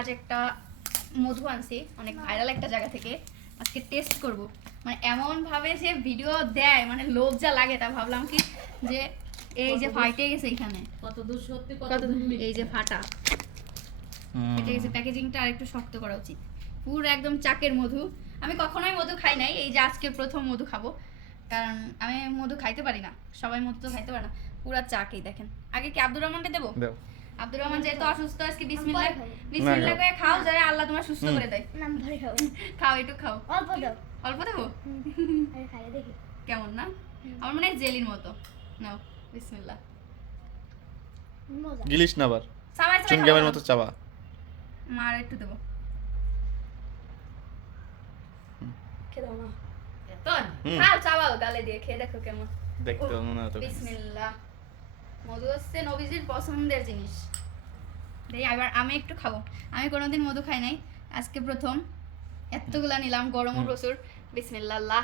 আজ একটা মধু আনছি অনেক ভাইরাল একটা জায়গা থেকে, আজকে টেস্ট করব। মানে এমন ভাবে যে ভিডিও দেয়, মানে লোভ যা লাগে তা ভাবলাম কি যে এই যে ফাইটে গেছে এখানে, কত দূর সত্যি কত কত দূর এই যে ফাটা এটা গেছে। প্যাকেজিংটা আরেকটু শক্ত করা উচিত। পুরো একদম চাকের মধু। আমি কখনোই মধু খাই নাই, এই যে আজকে প্রথম মধু খাবো, কারণ আমি মধু খাইতে পারি না, সবাই মধু তো খাইতে পারে না। পুরা চাকেই দেখেন। আগে কি আব্দুর রহমানকে দেবো? আব্দুর রহমান যেহেতু অসুস্থ, আজকে বিসমিল্লাহ বিসমিল্লাহ করে খাও, যারা আল্লাহ তোমার সুস্থ করে দেয়। খাও একটু খাও। অল্প দাও। অল্প দেবো? আরে খাই দেখি কেমন না? আমার মনে হয় জেলির মতো। নাও বিসমিল্লাহ। মজা। গিলিস না আবার সবাই সবাই চুইংগামের মতো চাবা। মার একটু দেবো। খেয়ে দাও না। খাও চাবাও গালে দিয়ে, খেয়ে দেখো কেমন। দেখতে মনে হতো বিসমিল্লাহ। মধু হচ্ছে নবীজির পছন্দের জিনিস। দেই এবার আমি একটু খাবো। আমি কোনোদিন মধু খাই নাই, আজকে প্রথম। এতগুলা নিলাম, গরমও প্রচুর। বিসমিল্লাহ।